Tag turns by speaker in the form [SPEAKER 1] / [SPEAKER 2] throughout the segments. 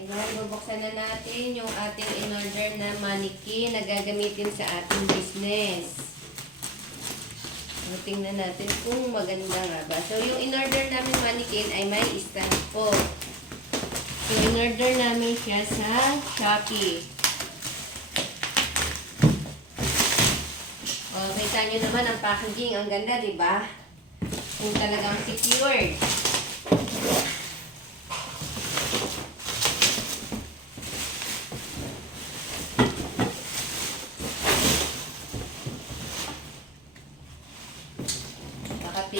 [SPEAKER 1] Ayan, bubuksan na natin yung ating in-order na mannequin na gagamitin sa ating business. So, tingnan natin kung maganda nga ba. So, yung in-order namin mannequin ay may stand po. So, in-order namin siya sa Shopee. O, kita nyo naman ang packaging. Ang ganda, di ba? Kung talagang secured.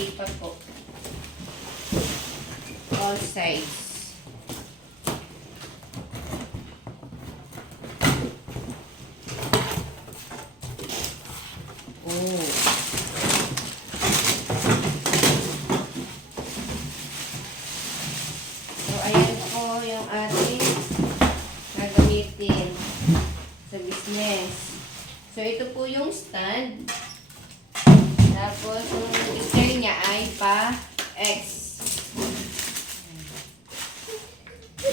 [SPEAKER 1] Naka-tape pa po. All sides. Oh. So, ito po yung stand. Tapos, yung scale niya ay pa X.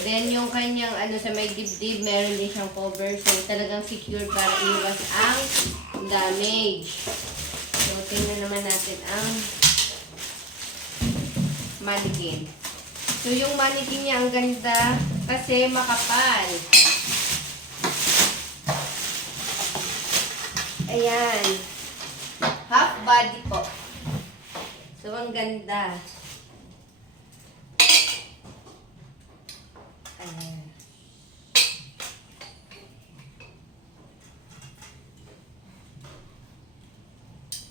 [SPEAKER 1] Then, yung kanyang ano sa may dibdib, meron din siyang cover. So, talagang secure para iwas ang damage. So, tingnan naman natin ang mannequin. So, yung mannequin niya ang ganda kasi makapal. Ayan. Body po. So, ang ganda. Ayan.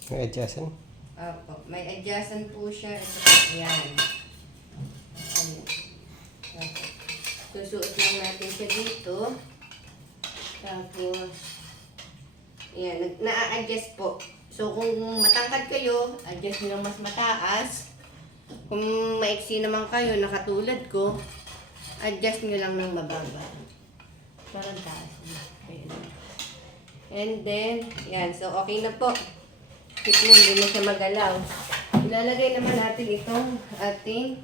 [SPEAKER 2] May adjacent.
[SPEAKER 1] Opo. May adjacent po siya. Ito po. Ayan. Ayan. Opo. Susuot lang natin siya dito. Tapos, ayan. Na-adjust po. So, kung matangkad kayo, adjust nyo mas mataas. Kung maiksi naman kayo, nakatulad ko, adjust nyo lang ng mababa. Parang taas. And then, yan. So, okay na po. Keep mo, hindi na siya magalaw. Ilalagay naman natin itong ating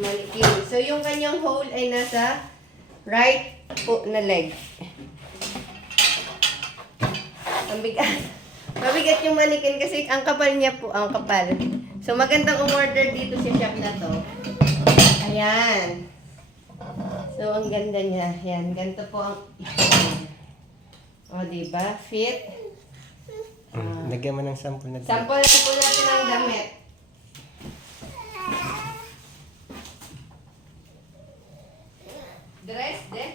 [SPEAKER 1] mannequin. So, yung kanyang hole ay nasa right po na leg. Ang bigat. Mabigat yung mannequin kasi ang kapal niya po, ang kapal. So, magandang umorder dito sa shop na to. Ayan. So, ang ganda niya. Ayan, ganito po ang. O, diba? Fit.
[SPEAKER 2] Mm. Lagyan mo ng sample na
[SPEAKER 1] Sample na po natin ng damit. Dress, de?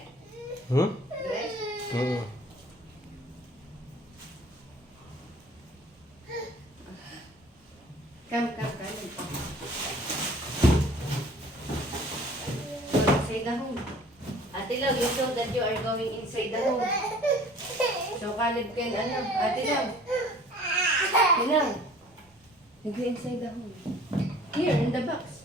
[SPEAKER 2] Hmm?
[SPEAKER 1] Dress?
[SPEAKER 2] Mm.
[SPEAKER 1] Inside the home. Ate Love, you show that you are going inside the home. So, Caleb can, ano, Ate Love. Ate Love. You go inside the home. Here, in the box.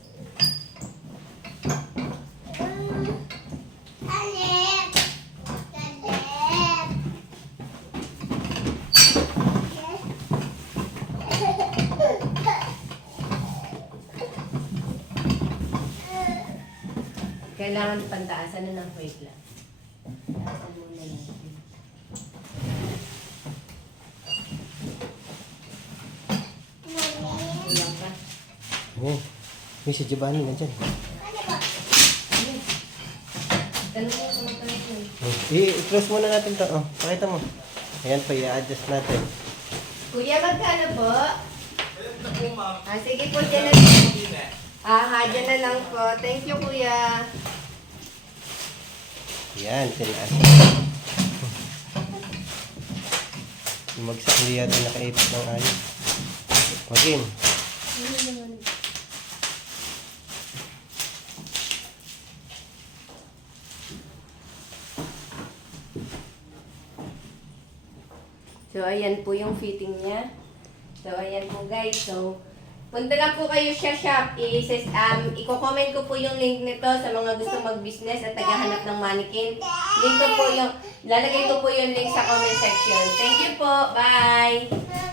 [SPEAKER 1] Kailangan pantaasan na ng weight lang. Taasan muna natin. Kulang pa.
[SPEAKER 2] Ayan. May si Giovanni nandyan.
[SPEAKER 1] Tanong ko kung magkano yun.
[SPEAKER 2] Mm. I-close muna natin to. Oh, pakita mo. Ayan pa, i-adjust natin.
[SPEAKER 1] Kuya, magkano po? Ah, sige po, dyan na lang. Ah, ha, dyan na lang po. Thank you, kuya.
[SPEAKER 2] Yan, tinaas. Umagsak hindi yata nakaipit ng ayos. Magin.
[SPEAKER 1] So, ayan po yung fitting niya. So, ayan po guys. So, punta lang po kayo sa shop. I um, i-comment ko po yung link nito sa mga gusto mag-business at naghahanap ng mannequin. Link ko po yung, lalagay ko po yung link sa comment section. Thank you po. Bye!